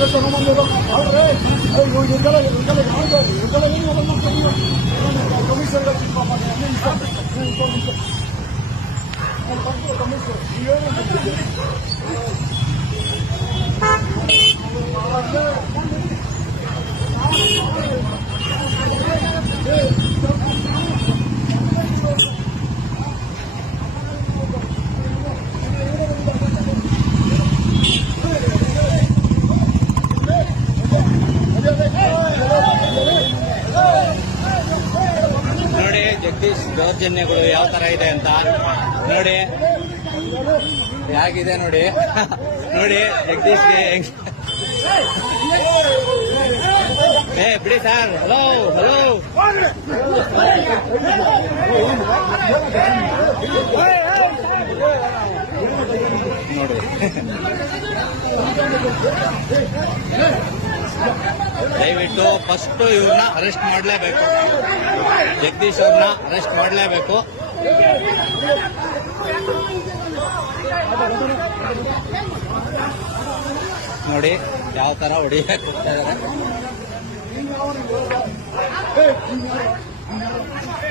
ನೋಡಿ ಜಗದೀಶ್ ದೌರ್ಜನ್ಯಗಳು ಯಾವ ತರ ಇದೆ ಅಂತ ನೋಡಿ. ಹೇಗಿದೆ ನೋಡಿ. ನೋಡಿ, ಜಗದೀಶ್ಗೆ ಏ, ಬಿಡಿ ಸರ್. ಹಲೋ ಹಲೋ ನೋಡಿ. ದಯವಿಟ್ಟು ಫಸ್ಟ್ ಇವ್ರನ್ನ ಅರೆಸ್ಟ್ ಮಾಡಲೇಬೇಕು. ಜಗದೀಶ್ ಅವ್ರನ್ನ ಅರೆಸ್ಟ್ ಮಾಡಲೇಬೇಕು. ನೋಡಿ ಯಾವ ತರ ಇದಾರೆ.